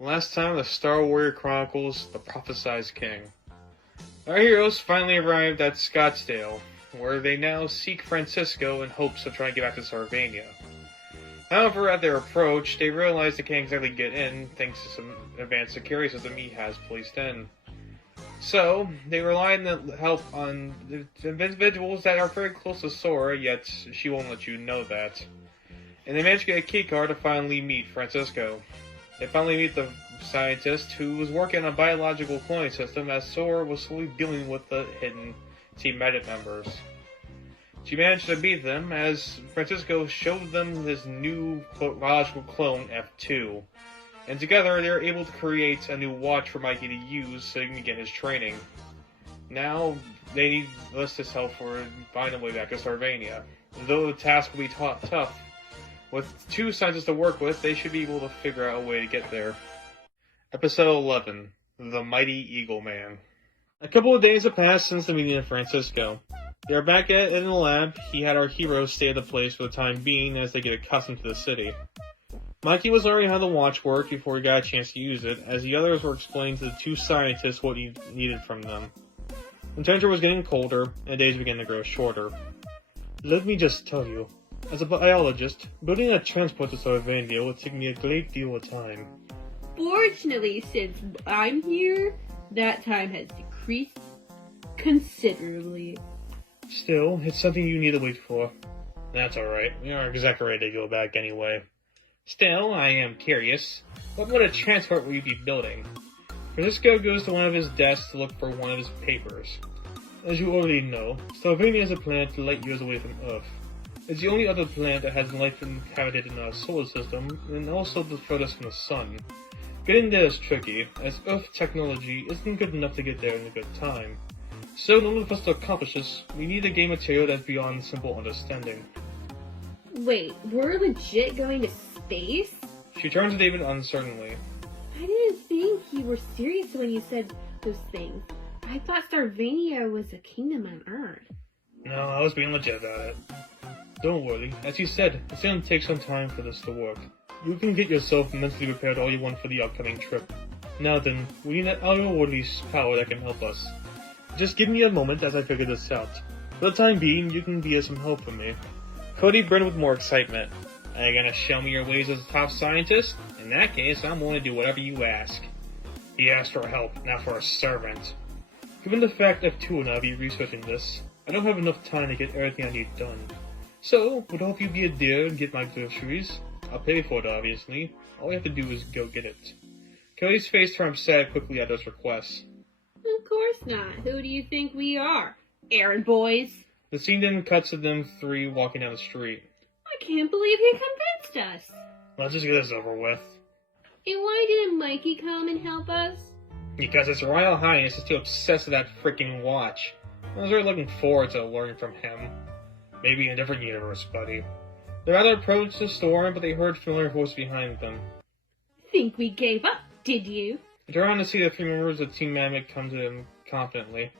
Last time, the Star Warrior Chronicles, the Prophesied King. Our heroes finally arrived at Scottsdale, where they now seek Francisco in hopes of trying to get back to Sarvania. However, at their approach, they realize they can't exactly get in thanks to some advanced security system he has placed in. So, they rely on the help on the individuals that are very close to Sora, yet she won't let you know that. And they manage to get a keycard to finally meet Francisco. They finally meet the scientist who was working on a biological cloning system as Sora was slowly dealing with the hidden Team Edit members. She managed to beat them as Francisco showed them his new biological clone F2. And together they were able to create a new watch for Mikey to use so he can get his training. Now they need Lista's help for finding a way back to Sarvania. Though the task will be tough, with 2 scientists to work with, they should be able to figure out a way to get there. Episode 11, The Mighty Eagleman. A couple of days have passed since the meeting of Francisco. They are back in the lab. He had our heroes stay at the place for the time being as they get accustomed to the city. Mikey was learning how the watch worked before he got a chance to use it, as the others were explaining to the 2 scientists what he needed from them. The temperature was getting colder, and the days began to grow shorter. Let me just tell you, as a biologist, building a transport to Sarvania would take me a great deal of time. Fortunately, since I'm here, that time has decreased considerably. Still, it's something you need to wait for. That's alright, we aren't exactly ready to go back anyway. Still, I am curious. What mode of transport will you be building? Francisco goes to one of his desks to look for one of his papers. As you already know, Sarvania is a planet light years away from Earth. It's the only other planet that has life inhabited in our solar system, and also the furthest from the sun. Getting there is tricky, as Earth technology isn't good enough to get there in a good time. So in order for us to accomplish this, we need a game material that's beyond simple understanding. Wait, we're legit going to space? She turned to David uncertainly. I didn't think you were serious when you said those things. I thought Sarvania was a kingdom on Earth. No, I was being legit about it. Don't worry, as you said, it's going to take some time for this to work. You can get yourself mentally prepared all you want for the upcoming trip. Now then, we need an otherworldly power that can help us. Just give me a moment as I figure this out. For the time being, you can be of some help for me. Cody burned with more excitement. Are you gonna show me your ways as a top scientist? In that case, I'm willing to do whatever you ask. He asked for help, not for a servant. Given the fact that 2 and I be researching this, I don't have enough time to get everything I need done. So, would help you be a dear and get my groceries? I'll pay for it, obviously. All you have to do is go get it. Cody's face turned sad quickly at this request. Of course not. Who do you think we are? Errand boys? The scene then cuts to them 3 walking down the street. I can't believe he convinced us. Let's just get this over with. And why didn't Mikey come and help us? Because His Royal Highness is too obsessed with that freaking watch. I was really looking forward to learning from him. Maybe in a different universe, buddy. They rather approached the store, but they heard a familiar voice behind them. Think we gave up, did you? They turned around to see the 3 members of Team Mammoth come to them confidently.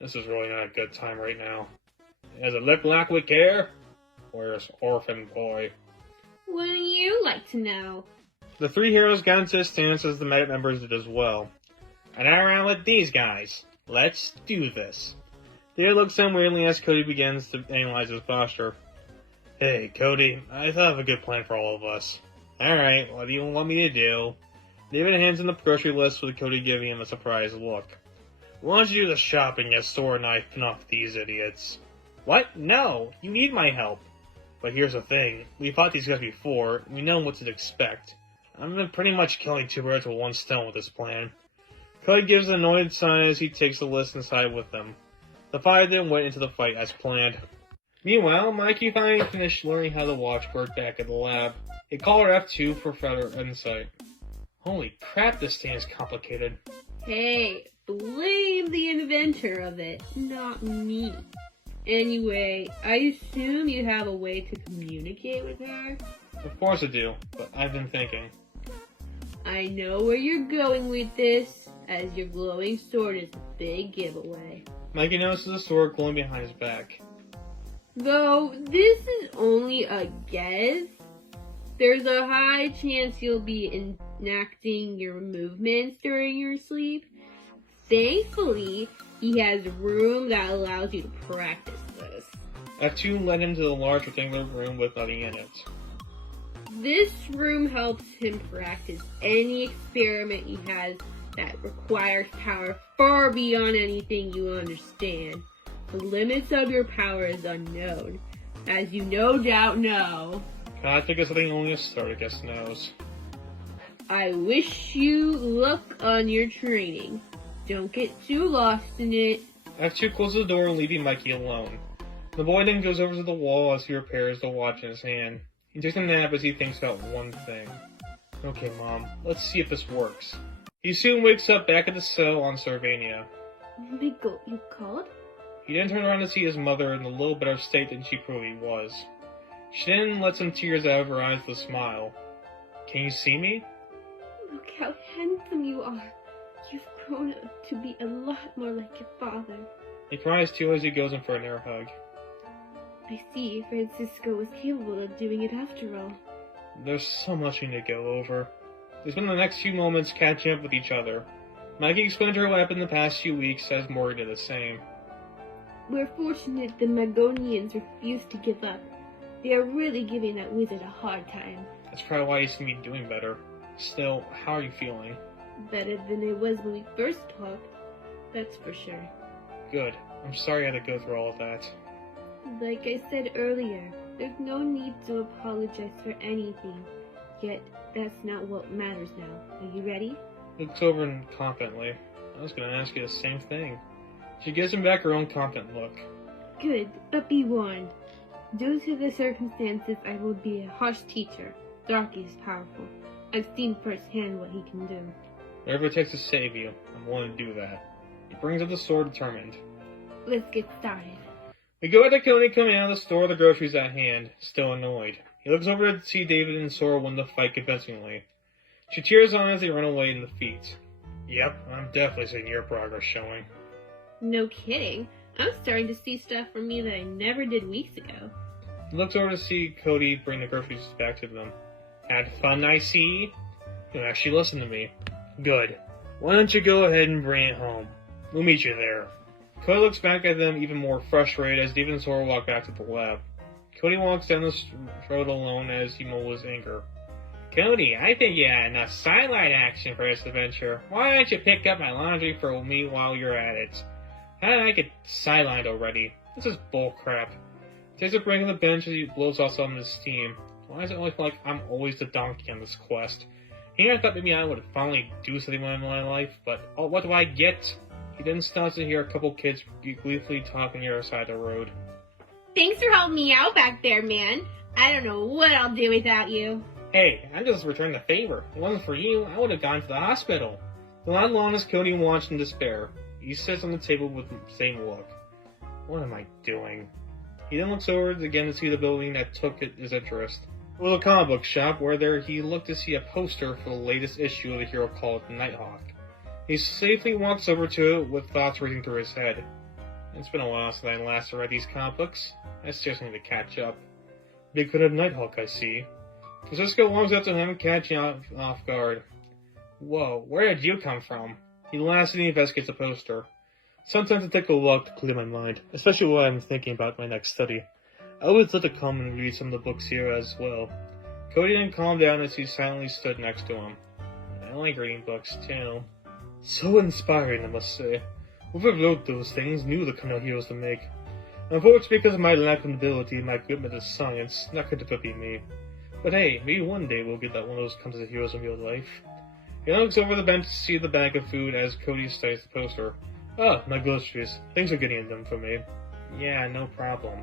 This is really not a good time right now. Does it look like we care? Where's Orphan Boy? Wouldn't you like to know? The 3 heroes got into a stance as the Mammoth members did as well. And now around with these guys. Let's do this. They look some weirdly as Cody begins to analyze his posture. Hey, Cody, I thought of a good plan for all of us. Alright, what do you want me to do? David hands him the grocery list with Cody giving him a surprised look. Why don't you do the shopping as Sora and I pin off these idiots? What? No! You need my help! But here's the thing, we fought these guys before, and we know what to expect. I'm pretty much killing 2 birds with 1 stone with this plan. Cody gives an annoyed sign as he takes the list inside with them. The 5 then went into the fight as planned. Meanwhile, Mikey finally finished learning how the watch worked back at the lab. He called her F2 for further insight. Holy crap, this thing is complicated. Hey, blame the inventor of it, not me. Anyway, I assume you have a way to communicate with her? Of course I do, but I've been thinking. I know where you're going with this, as your glowing sword is a big giveaway. Mikey notices a sword glowing behind his back. Though this is only a guess, there's a high chance you'll be enacting your movements during your sleep. Thankfully, he has a room that allows you to practice this. Act 2 led him to the large rectangular room with nothing in it. This room helps him practice any experiment he has that requires power far beyond anything you understand. The limits of your power is unknown, as you no doubt know. I think it's something only a Spartacus knows. I wish you luck on your training. Don't get too lost in it. Act 2 closes the door, leaving Mikey alone. The boy then goes over to the wall as he repairs the watch in his hand. He takes a nap as he thinks about one thing. Okay, Mom, let's see if this works. He soon wakes up back at the cell on Sarvania. Miko, you called? He then turns around to see his mother in a little better state than she probably was. She then lets some tears out of her eyes with a smile. Can you see me? Look how handsome you are. You've grown up to be a lot more like your father. He cries too as he goes in for an air hug. I see Francisco was capable of doing it after all. There's so much we need to go over. They spend the next few moments catching up with each other. Mikey explained her what happened the past few weeks as Morgan did the same. We're fortunate the Magonians refuse to give up. They are really giving that wizard a hard time. That's probably why you seem to be doing better. Still, how are you feeling? Better than it was when we first talked. That's for sure. Good. I'm sorry I had to go through all of that. Like I said earlier, there's no need to apologize for anything. Yet, that's not what matters now. Are you ready? He looks over and confidently. I was going to ask you the same thing. She gives him back her own confident look. Good, but be warned. Due to the circumstances, I will be a harsh teacher. Darky is powerful. I've seen firsthand what he can do. Whatever it takes to save you, I'm willing to do that. He brings up the sword determined. Let's get started. We go to Cody coming out of the store with the groceries at hand, still annoyed. He looks over to see David and Sora win the fight convincingly. She cheers on as they run away in defeat. Yep, I'm definitely seeing your progress showing. No kidding. I'm starting to see stuff from me that I never did weeks ago. He looks over to see Cody bring the groceries back to them. Had fun, I see? You actually listen to me. Good. Why don't you go ahead and bring it home? We'll meet you there. Cody looks back at them even more frustrated as David and Sora walk back to the lab. Cody walks down the road alone as he mumbles anger. Cody, I think you had enough sideline action for this adventure. Why don't you pick up my laundry for me while you're at it? How did I get sidelined already? This is bullcrap. He takes a break on the bench as he blows off some of his steam. Why does it look like I'm always the donkey on this quest? I thought maybe I would finally do something in my life, but oh, what do I get? He then stops to hear a couple kids gleefully talking the other side of the road. Thanks for helping me out back there, man. I don't know what I'll do without you. Hey, I just returned the favor. If it wasn't for you, I would have gone to the hospital. The not long as Cody watched in despair. He sits on the table with the same look. What am I doing? He then looks over again to see the building that took his interest. It was a comic book shop where he looked to see a poster for the latest issue of the hero called Nighthawk. He safely walks over to it with thoughts racing through his head. It's been a while since I last read these comic books. I seriously need to catch up. Big fan of Nighthawk, I see. Francisco walks up to him, catching off guard. Whoa, where did you come from? He laughs and he investigates the poster. Sometimes I take a walk to clear my mind, especially while I'm thinking about my next study. I always like to come and read some of the books here as well. Cody then calmed down as he silently stood next to him. I like reading books too. So inspiring, I must say. Whoever wrote those things knew the kind of heroes to make. Unfortunately, because of my lack of ability and my commitment to science, that could have been me. But hey, maybe one day we'll get that one of those kinds of heroes in real life. He looks over the bench to see the bag of food as Cody studies the poster. Ah, my groceries. Thanks for getting them for me. Yeah, no problem.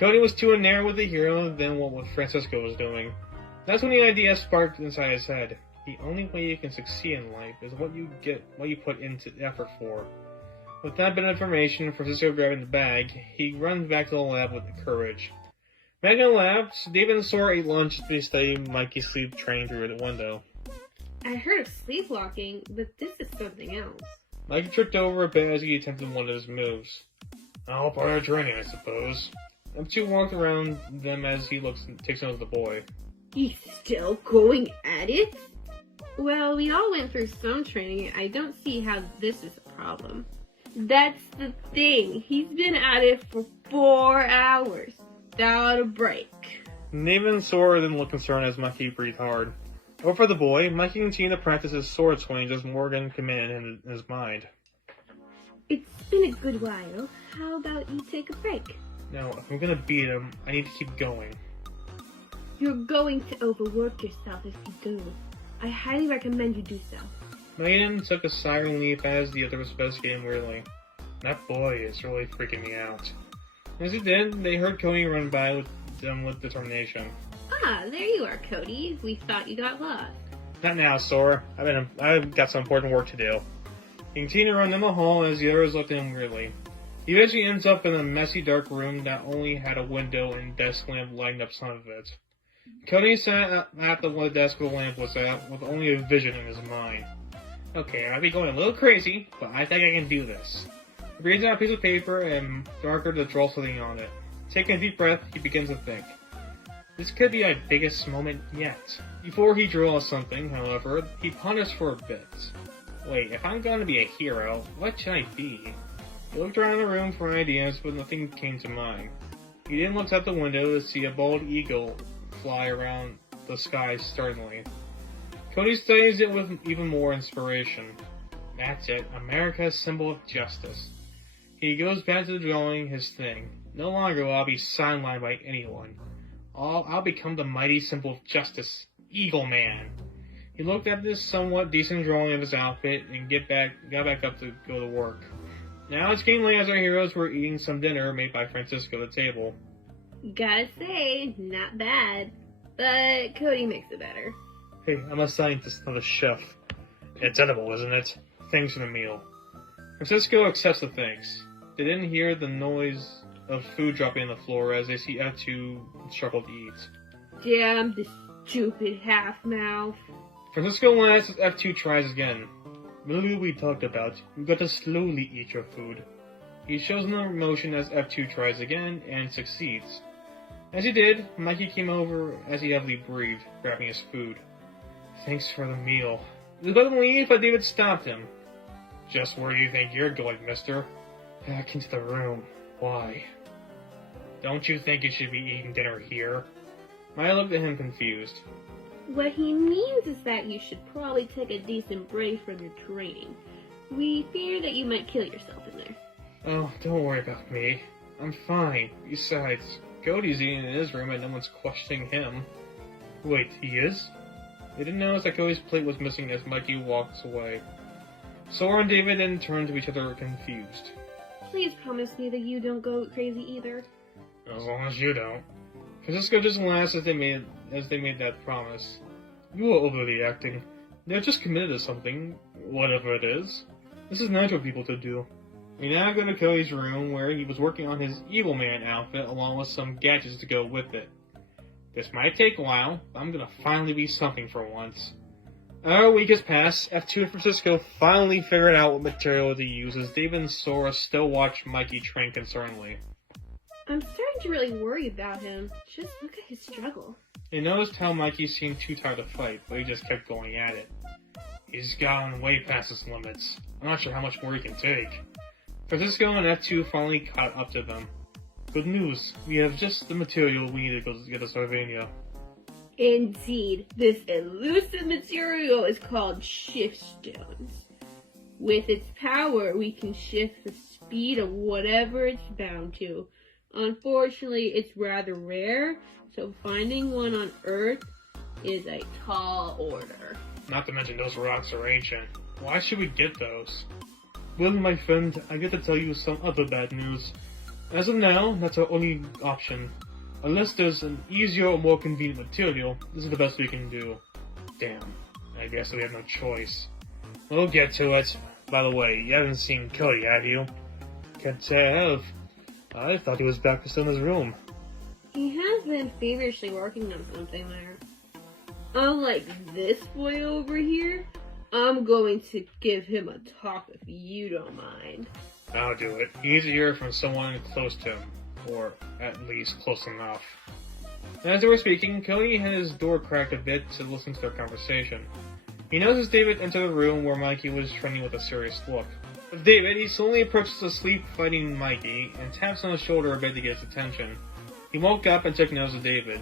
Cody was too enamored with the hero than what Francisco was doing. That's when the idea sparked inside his head. The only way you can succeed in life is what you put into effort for. With that bit of information, Francisco grabbing the bag, he runs back to the lab with courage. Back in the lab, David and Sora ate lunch as they studied Mikey's sleep training through the window. I heard of sleepwalking, but this is something else. Mikey tripped over a bit as he attempted one of his moves. All part of training, I suppose. The two walked around them as he takes note of the boy. He's still going at it? Well, we all went through some training. I don't see how this is a problem. That's the thing. He's been at it for 4 hours without a break. David and Sora didn't look concerned as Mikey breathed hard. Over for the boy, Mikey continued to practice his sword swings as Morgan commanded in his mind. It's been a good while. How about you take a break? Now, if I'm gonna beat him, I need to keep going. You're going to overwork yourself if you go. I highly recommend you do so. Maiden took a sigh of relief as the other was investigating weirdly. That boy is really freaking me out. As he did, they heard Cody run by with them with determination. Ah, there you are, Cody. We thought you got lost. Not now, Sora. I've got some important work to do. He continued to run down the hall as the others looked at him weirdly. He eventually ends up in a messy, dark room that only had a window and desk lamp lighting up some of it. Cody sat at the desk where the lamp was at, with only a vision in his mind. Okay, I might be going a little crazy, but I think I can do this. He brings out a piece of paper and marker to draw something on it. Taking a deep breath, he begins to think. This could be my biggest moment yet. Before he draws something, however, he ponders for a bit. Wait, if I'm going to be a hero, what should I be? He looked around the room for ideas, but nothing came to mind. He then looked out the window to see a bald eagle fly around the sky sternly. Cody studies it with even more inspiration. That's it, America's symbol of justice. He goes back to drawing his thing. No longer will I be sidelined by anyone. I'll become the mighty symbol of justice, Eagleman. He looked at this somewhat decent drawing of his outfit and got back up to go to work. Now it's getting late as our heroes were eating some dinner made by Francisco at the table. Gotta say, not bad. But Cody makes it better. Hey, I'm a scientist, not a chef. It's edible, isn't it? Thanks for the meal. Francisco accepts the thanks. They didn't hear the noise of food dropping on the floor as they see F2 struggle to eat. Damn this stupid half-mouth. Francisco laughs as F2 tries again. Remember we talked about, you gotta slowly eat your food. He shows no emotion as F2 tries again and succeeds. As he did, Mikey came over as he heavily breathed, grabbing his food. Thanks for the meal. He was about to leave, but David stopped him. Just where do you think you're going, mister? Back into the room. Why? Don't you think you should be eating dinner here? Maya looked at him confused. What he means is that you should probably take a decent break from your training. We fear that you might kill yourself in there. Oh, don't worry about me. I'm fine. Besides, Cody's eating in his room and no one's questioning him. Wait, he is? They didn't notice that Cody's plate was missing as Mikey walks away. Sora and David then turned to each other confused. Please promise me that you don't go crazy either. As long as you don't. Francisco just laughs as they made that promise. You are overly acting. They're just committed to something, whatever it is. This is natural for people to do. We now go to Cody's room where he was working on his Eagleman outfit along with some gadgets to go with it. This might take a while, but I'm gonna finally be something for once. Our week has passed. F2 and Francisco finally figured out what material to use as David and Sora still watch Mikey train concernedly. I'm starting to really worry about him. Just look at his struggle. They noticed how Mikey seemed too tired to fight, but he just kept going at it. He's gone way past his limits. I'm not sure how much more he can take. Francisco and F2 finally caught up to them. Good news, we have just the material we need to go get to Sarvania. Indeed, this elusive material is called shift stones. With its power, we can shift the speed of whatever it's bound to. Unfortunately, it's rather rare, so finding one on Earth is a tall order. Not to mention those rocks are ancient. Why should we get those? Well, my friend, I get to tell you some other bad news. As of now, that's our only option. Unless there's an easier or more convenient material, this is the best we can do. Damn, I guess we have no choice. We'll get to it. By the way, you haven't seen Cody, have you? Can't say I have. I thought he was back still in his room. He has been feverishly working on something there. Unlike this boy over here, I'm going to give him a talk if you don't mind. I'll do it. He needs to hear it from someone close to him. Or at least close enough. As they were speaking, Cody had his door cracked a bit to listen to their conversation. He notices David enter the room where Mikey was training with a serious look. With David, he slowly approaches the sleep-fighting Mikey and taps on his shoulder a bit to get his attention. He woke up and took notice of David.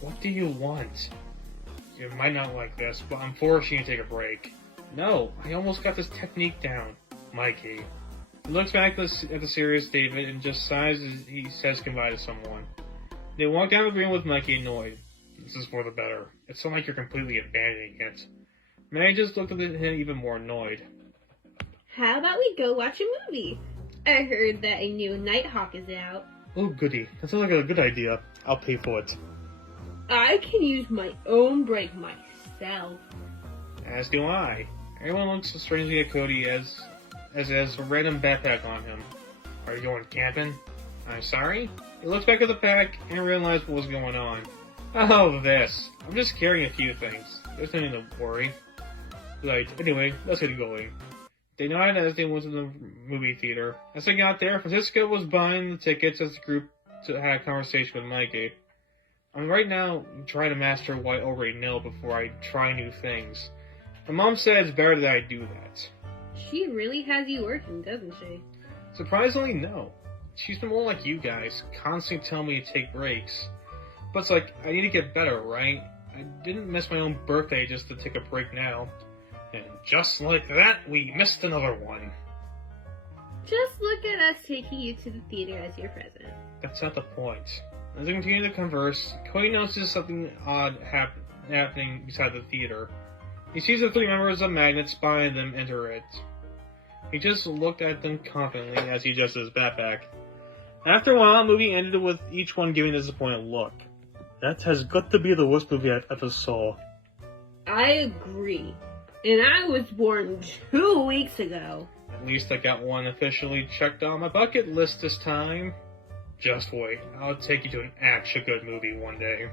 "What do you want?" "You might not like this, but I'm forcing you to take a break." "No, I almost got this technique down." "Mikey." He looks back at the serious David and just sighs as he says goodbye to someone. They walk down the room with Mikey annoyed. "This is for the better. It's not like you're completely abandoning it." Mary just looked at him even more annoyed. How about we go watch a movie? I heard that a new Nighthawk is out. "Oh, goody. That sounds like a good idea. I'll pay for it." I can use my own break myself. As do I. Everyone looks strangely at Cody as has a random backpack on him. "Are you going camping?" "I'm sorry?" He looks back at the pack and realized what was going on. "Oh, this. I'm just carrying a few things. There's nothing to worry." Right, anyway, let's get going. They nodded as they went to the movie theater. As they got there, Francisco was buying the tickets as the group had a conversation with Mikey. "I'm right now trying to master what I already know before I try new things. My mom said it's better that I do that." She really has you working, doesn't she? Surprisingly, no. She's been more like you guys, constantly telling me to take breaks. But it's like, I need to get better, right? I didn't miss my own birthday just to take a break now. And just like that, we missed another one. Just look at us taking you to the theater as your present. That's not the point. As they continue to converse, Cody notices something odd happening beside the theater. He sees the three members of Magnets behind them enter it. He just looked at them confidently as he adjusted his backpack. After a while, the movie ended with each one giving a disappointed look. That has got to be the worst movie I've ever saw. I agree. And I was born 2 weeks ago. At least I got one officially checked on my bucket list this time. Just wait, I'll take you to an actual good movie one day.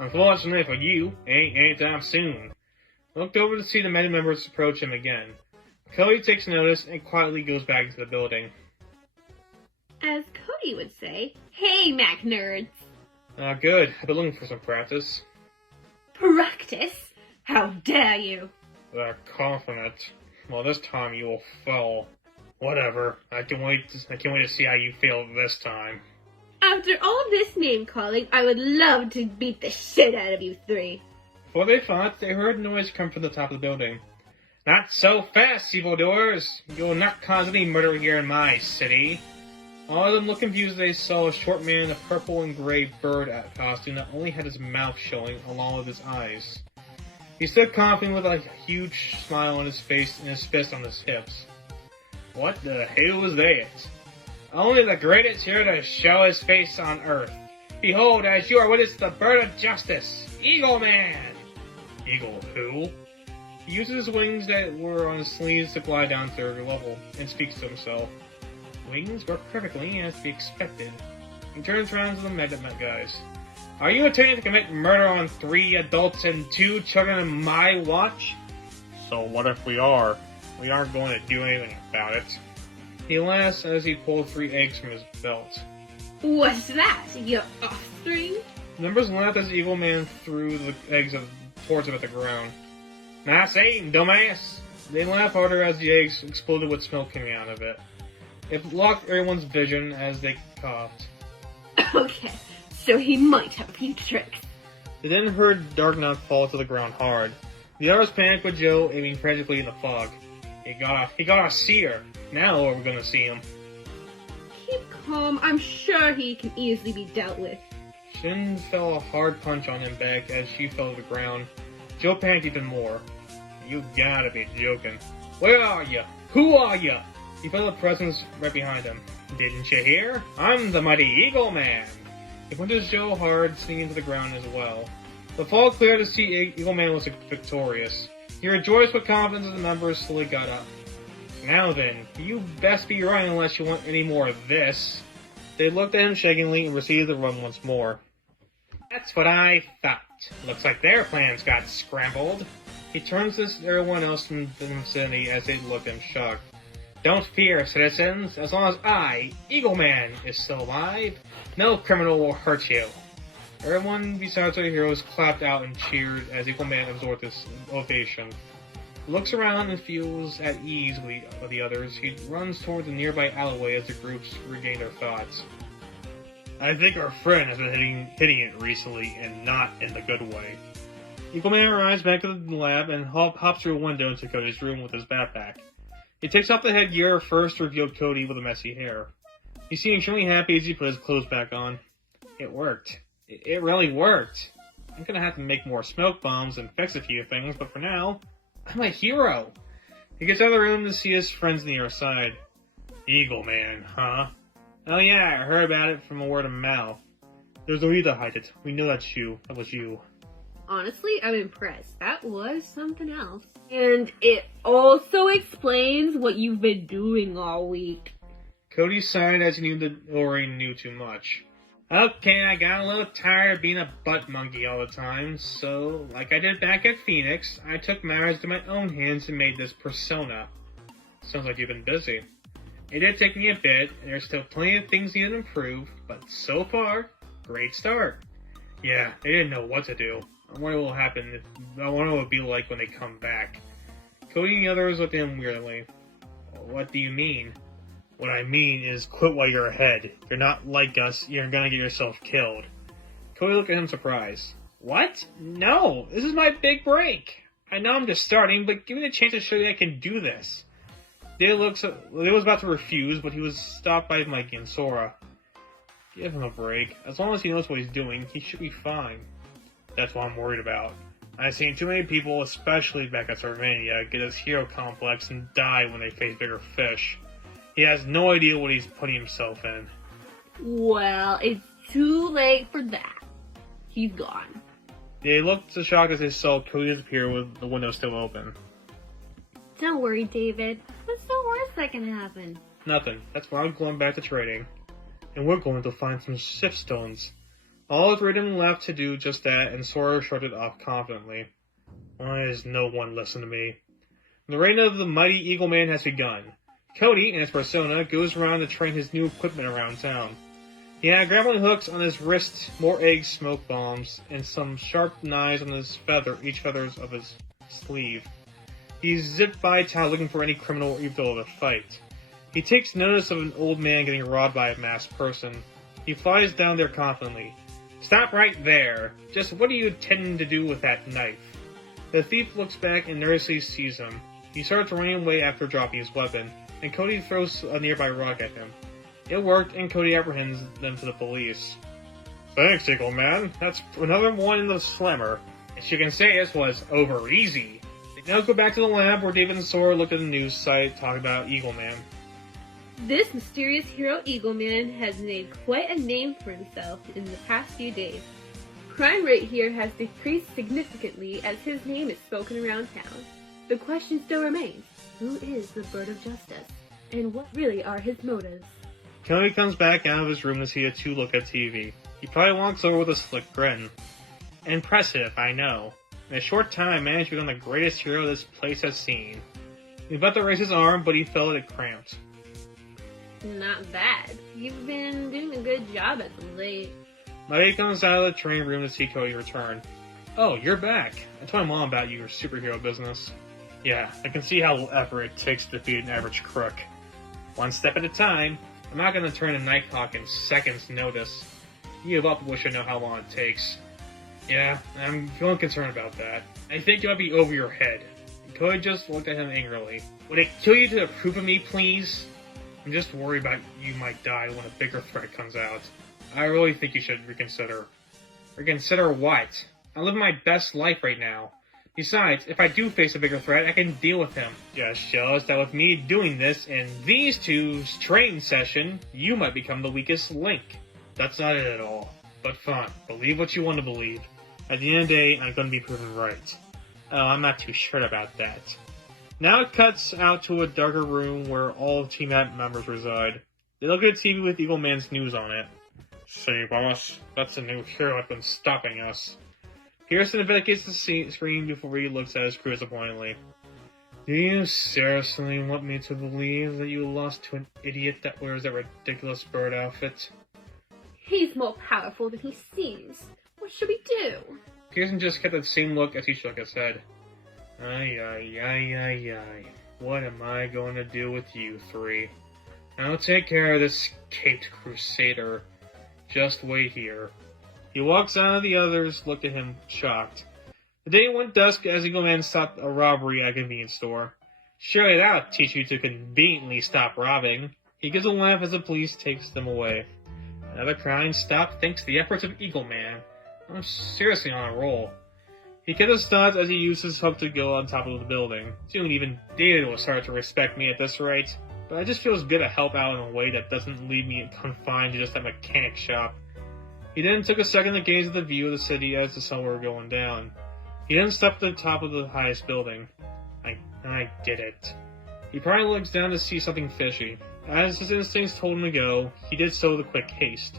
Unfortunately for you, anytime soon. I looked over to see the many members approach him again. Cody takes notice and quietly goes back into the building. As Cody would say, "Hey, Mac nerds." Good. I've been looking for some practice. Practice? How dare you? They're confident. Well, this time you will fail. Whatever. I can't wait to see how you fail this time. After all this name calling, I would love to beat the shit out of you three. Before they fought, they heard noise come from the top of the building. "Not so fast, evildoers! You will not cause any murder here in my city." All of them looked confused as they saw a short man in a purple and gray bird costume that only had his mouth showing along with his eyes. He stood confident with a huge smile on his face and his fist on his hips. "What the hell was that?" "Only the greatest here to show his face on earth. Behold, as you are witness the bird of justice, Eagleman." "Eagle who?" He uses his wings that were on his sleeves to glide down to their level and speaks to himself. Wings work perfectly as to be expected. He turns around to the Magnet guys. "Are you intending to commit murder on 3 adults and 2 children in my watch?" "So what if we are? We aren't going to do anything about it." He laughs as he pulls 3 eggs from his belt. What's that? Your offspring? The members laughed as the Eagleman threw the eggs towards him at the ground. "Not saying, dumbass!" They laughed harder as the eggs exploded with smoke coming out of it. It blocked everyone's vision as they coughed. Okay, so he might have a few tricks. They then heard Darknut fall to the ground hard. The others panicked with Joe aiming frantically in the fog. He got a seer. Now we're gonna see him. Keep calm. I'm sure he can easily be dealt with. Shin fell a hard punch on him back as she fell to the ground. Joe panicked even more. "You gotta be joking. Where are you? Who are you?" He felt a presence right behind him. "Didn't you hear? I'm the mighty Eagleman." He punches Joe hard, sinking to the ground as well. The fall cleared to see Eagleman was victorious. He rejoiced with confidence as the members slowly got up. "Now then, you best be running unless you want any more of this." They looked at him shakingly and proceeded to run once more. "That's what I thought. Looks like their plans got scrambled." He turns to everyone else in the vicinity as they looked at him shocked. "Don't fear, citizens. As long as I, Eagleman, is still alive, no criminal will hurt you." Everyone besides the heroes clapped out and cheered as Eagleman absorbed this ovation. Looks around and feels at ease with the others. He runs toward the nearby alleyway as the groups regain their thoughts. I think our friend has been hitting it recently, and not in the good way. Eagleman arrives back to the lab and hops through a window into Cody's room with his backpack. He takes off the headgear first to reveal Cody with the messy hair. He seems extremely happy as he put his clothes back on. It worked. It really worked. I'm gonna have to make more smoke bombs and fix a few things, but for now, I'm a hero. He gets out of the room to see his friends on the other side. Eagleman, huh? Oh yeah, I heard about it from a word of mouth. There's no need to hide it. We know that's you. That was you. Honestly, I'm impressed. That was something else. And it also explains what you've been doing all week. Cody sighed as he knew that Ori knew too much. Okay, I got a little tired of being a butt monkey all the time, so, like I did back at Phoenix, I took matters into my own hands and made this persona. Sounds like you've been busy. It did take me a bit, and there's still plenty of things needed to improve, but so far, great start. Yeah, they didn't know what to do. I wonder what will happen. I wonder what it will be like when they come back. Cody and the others looked at him weirdly. What do you mean? What I mean is quit while you're ahead. You're not like us, you're gonna get yourself killed. Cody looked at him surprised. What? No, this is my big break. I know I'm just starting, but give me the chance to show you I can do this. Dale was about to refuse, but he was stopped by Mikey and Sora. Give him a break. As long as he knows what he's doing, he should be fine. That's what I'm worried about. I've seen too many people, especially back at Sarvania, get this hero complex and die when they face bigger fish. He has no idea what he's putting himself in. Well, it's too late for that. He's gone. They looked so shocked as they saw Cody disappear with the window still open. Don't worry, David. What's the worst that can happen? Nothing. That's why I'm going back to trading. And we're going to find some shift stones. All three of them left to do just that, and Sora shrugged it off confidently. Why does no one listen to me? The reign of the mighty Eagleman has begun. Cody, in his persona, goes around to train his new equipment around town. He had grappling hooks on his wrist, more egg smoke bombs, and some sharp knives on each feathers of his sleeve. He zipped by town looking for any criminal or evil to fight. He takes notice of an old man getting robbed by a masked person. He flies down there confidently. Stop right there! Just what are you intending to do with that knife? The thief looks back and nervously sees him. He starts running away after dropping his weapon, and Cody throws a nearby rock at him. It worked, and Cody apprehends them to the police. Thanks, Eagleman. That's another one in the slammer. As you can say, this was over easy. They now go back to the lab where David and Sora looked at the news site talking about Eagleman. This mysterious hero Eagleman has made quite a name for himself in the past few days. Crime rate here has decreased significantly as his name is spoken around town. The question still remains, who is the Bird of Justice? And what really are his motives? Cody comes back out of his room to see the two look at TV. He probably walks over with a slick grin. Impressive, I know. In a short time, I managed to become the greatest hero this place has seen. He was about to raise his arm, but he felt it cramped. Not bad. You've been doing a good job as of late. Mikey comes out of the training room to see Cody return. Oh, you're back. I told my mom about your superhero business. Yeah, I can see how little effort it takes to defeat an average crook. One step at a time. I'm not going to turn a night clock in seconds' notice. You give up, wish I know how long it takes. Yeah, I'm feeling concerned about that. I think you might be over your head. Cody just looked at him angrily. Would it kill you to approve of me, please? I'm just worried about you might die when a bigger threat comes out. I really think you should reconsider. Reconsider what? I live my best life right now. Besides, if I do face a bigger threat, I can deal with him. Just shows that with me doing this in these two's training session, you might become the weakest link. That's not it at all. But fine, believe what you want to believe. At the end of the day, I'm going to be proven right. Oh, I'm not too sure about that. Now it cuts out to a darker room where all of Team Hat members reside. They look at a TV with Eagleman's news on it. Say, boss, that's a new hero that's been stopping us. Pearson investigates the screen before he looks at his crew disappointingly. Do you seriously want me to believe that you lost to an idiot that wears that ridiculous bird outfit? He's more powerful than he seems. What should we do? Pearson just kept that same look as he shook his head. Ay, ay, ay, ay, ay. What am I going to do with you three? I'll take care of this caped crusader. Just wait here. He walks out, the others look at him shocked. The day went dusk as Eagleman stopped a robbery at a convenience store. Surely that'll teach you to conveniently stop robbing. He gives a laugh as the police takes them away. Another crime stopped thanks to the efforts of Eagleman. I'm seriously on a roll. He kept his thoughts as he used his hook to go on top of the building. Soon even David will start to respect me at this rate. But it just feels good to help out in a way that doesn't leave me confined to just that mechanic shop. He then took a second to gaze at the view of the city as the sun were going down. He then stepped to the top of the highest building. I did it. He probably looks down to see something fishy. As his instincts told him to go, he did so with quick haste.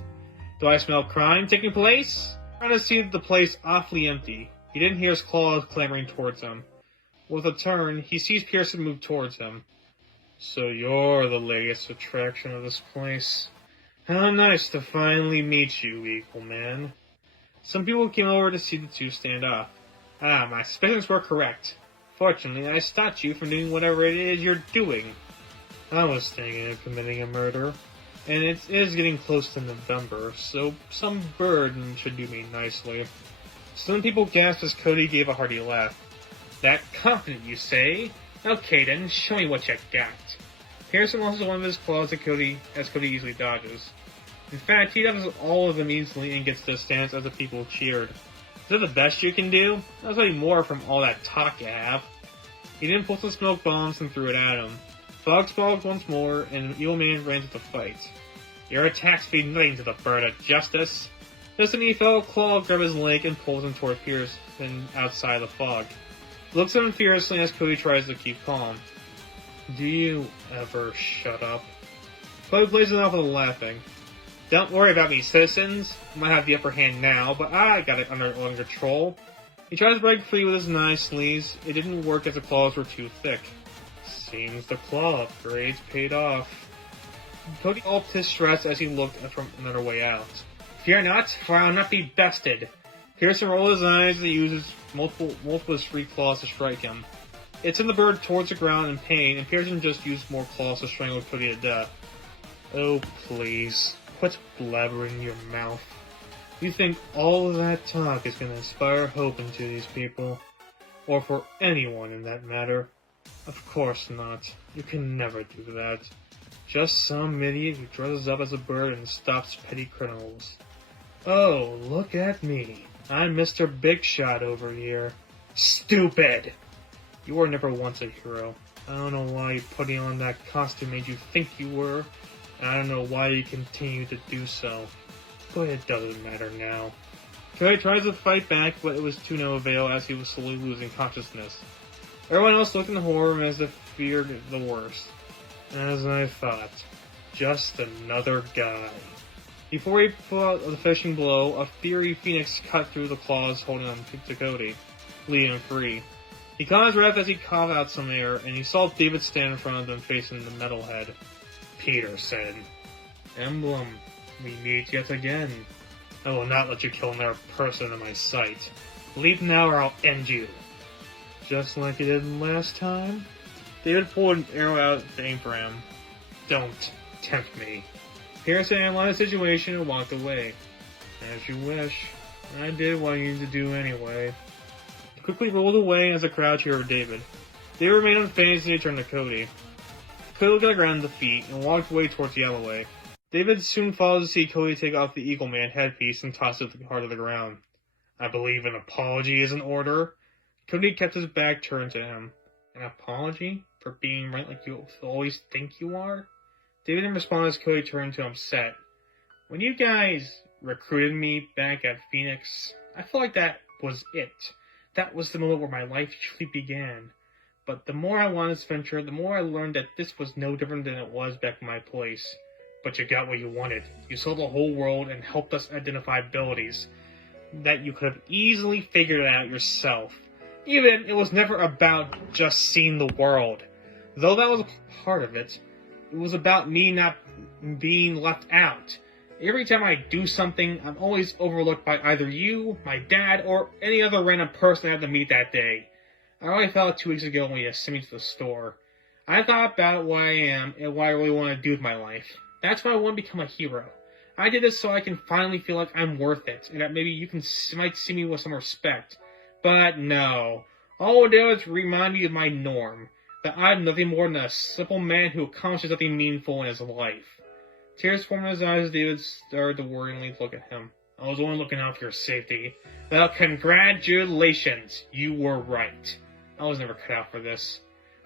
Do I smell crime taking place? Trying to see the place awfully empty. He didn't hear his claws clamoring towards him. With a turn, he sees Pearson move towards him. So you're the latest attraction of this place. How nice to finally meet you, Eagleman. Some people came over to see the two stand off. My suspicions were correct. Fortunately, I stopped you from doing whatever it is you're doing. I was thinking of committing a murder, and it is getting close to November, so some bird should do me nicely. Some people gasped as Cody gave a hearty laugh. That confident, you say? Okay then, show me what you got. Pearson launches one of his claws at Cody, as Cody easily dodges. In fact, he dodges all of them easily and gets to the stance as the people cheered. Is that the best you can do? That was really more from all that talk you have. He then pulled some smoke bombs and threw it at him. Fog spalled once more, and Eagleman ran to the fight. Your attacks feed nothing to the bird of justice. Just then he felt a claw grab his leg and pulls him toward Pearson outside the fog. He looks at him fiercely as Cody tries to keep calm. Do you ever shut up? Cody plays it off with a laughing. Don't worry about me, citizens. I might have the upper hand now, but I got it under control. He tries to break free with his knife sleeves. It didn't work as the claws were too thick. Seems the claw upgrades paid off. Cody gulped his stress as he looked from another way out. Fear not, for I will not be bested. Pearson rolled his eyes as he uses multiple street claws to strike him. It sent the bird towards the ground in pain, and Pearson just used more claws to strangle Cody to death. Oh, please. Quit blabbering your mouth. You think all of that talk is going to inspire hope into these people? Or for anyone in that matter? Of course not. You can never do that. Just some idiot who dresses up as a bird and stops petty criminals. Oh, look at me. I'm Mr. Big Shot over here. Stupid! You were never once a hero. I don't know why putting on that costume made you think you were. And I don't know why you continue to do so. But it doesn't matter now. Cody tries to fight back, but it was to no avail as he was slowly losing consciousness. Everyone else looked in horror as if feared the worst. As I thought. Just another guy. Before he pulled out the finishing blow, a fiery phoenix cut through the claws holding him to Cody, leaving him free. He caught his breath as he coughed out some air, and he saw David stand in front of them facing the metalhead. Peterson. Emblem, we meet yet again. I will not let you kill another person in my sight. Leave now or I'll end you. Just like you did last time? David pulled an arrow out to aim for him. Don't tempt me. Pearson analyzed the situation and walked away. As you wish. I did what I needed to do anyway. He quickly rolled away as the crowd cheered for David. David remained unfazed as he turned to Cody. Cody looked at the ground at the feet and walked away towards the alleyway. David soon followed to see Cody take off the Eagleman headpiece and toss it to the heart of the ground. I believe an apology is in order. Cody kept his back turned to him. An apology? For being right like you always think you are? David didn't respond as Cody turned to him upset. When you guys recruited me back at Phoenix, I felt like that was it. That was the moment where my life truly began. But the more I went on this venture, the more I learned that this was no different than it was back in my place. But you got what you wanted. You saw the whole world and helped us identify abilities that you could have easily figured out yourself. Even it was never about just seeing the world. Though that was a part of it, it was about me not being left out. Every time I do something, I'm always overlooked by either you, my dad, or any other random person I have to meet that day. I already felt 2 weeks ago when you sent me to the store. I thought about what I am and what I really want to do with my life. That's why I want to become a hero. I did this so I can finally feel like I'm worth it, and that maybe you might see me with some respect. But no. All it did was remind me of my norm, that I'm nothing more than a simple man who accomplishes nothing meaningful in his life. Tears formed in his eyes as David started to worryingly look at him. I was only looking out for your safety. Well, congratulations! You were right. I was never cut out for this.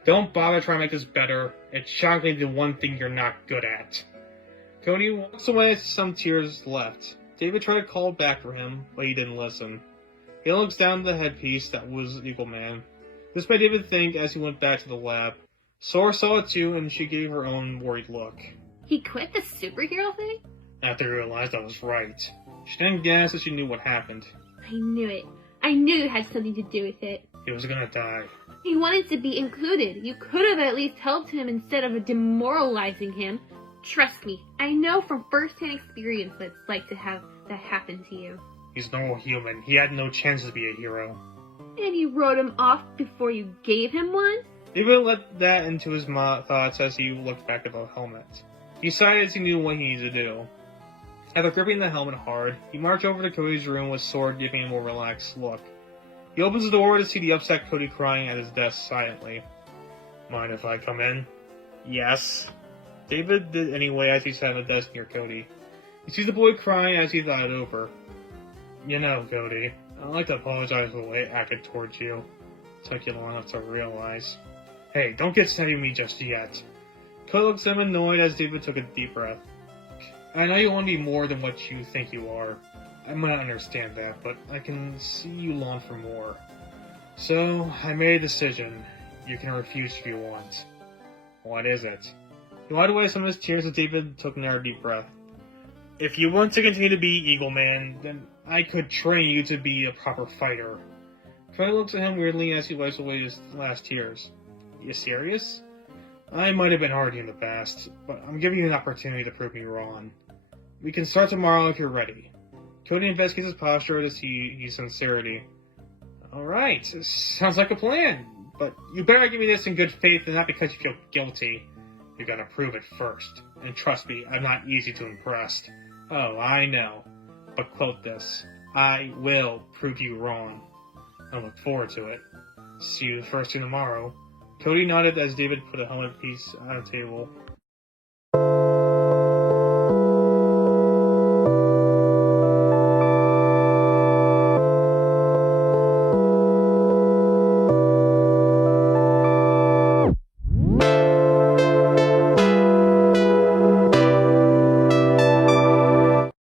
Don't bother trying to make this better. It's shockingly the one thing you're not good at. Cody walks away as some tears left. David tried to call back for him, but he didn't listen. He looks down at the headpiece that was Eagleman. This made David think as he went back to the lab. Sora saw it too, and she gave her own worried look. He quit the superhero thing? After he realized I was right. She didn't guess as she knew what happened. I knew it. I knew it had something to do with it. He was gonna die. He wanted to be included. You could have at least helped him instead of demoralizing him. Trust me, I know from first-hand experience what it's like to have that happen to you. He's a normal human. He had no chance to be a hero. And you wrote him off before you gave him one? David let that into his thoughts as he looked back at the helmet. He sighed as he knew what he needed to do. After gripping the helmet hard, he marched over to Cody's room with Sword giving him a more relaxed look. He opens the door to see the upset Cody crying at his desk silently. Mind if I come in? Yes. David did anyway as he sat at the desk near Cody. He sees the boy crying as he thought it over. You know, Cody, I'd like to apologize for the way I acted towards you. It took you long enough to realize. Hey, don't get snappy with me just yet. Cody looks at him annoyed as David took a deep breath. I know you want to be more than what you think you are. I might not understand that, but I can see you long for more. So, I made a decision. You can refuse if you want. What is it? He wiped away some of his tears as David took another deep breath. If you want to continue to be Eagleman, then I could train you to be a proper fighter. Cody looks at him weirdly as he wipes away his last tears. You serious? I might have been hard in the past, but I'm giving you an opportunity to prove me wrong. We can start tomorrow if you're ready. Cody investigates his posture to see his sincerity. Alright, sounds like a plan. But you better give me this in good faith and not because you feel guilty. You gotta prove it first. And trust me, I'm not easy to impress. Oh, I know. But quote this. I will prove you wrong. I look forward to it. See you first thing tomorrow. Cody nodded as David put a helmet piece on the table.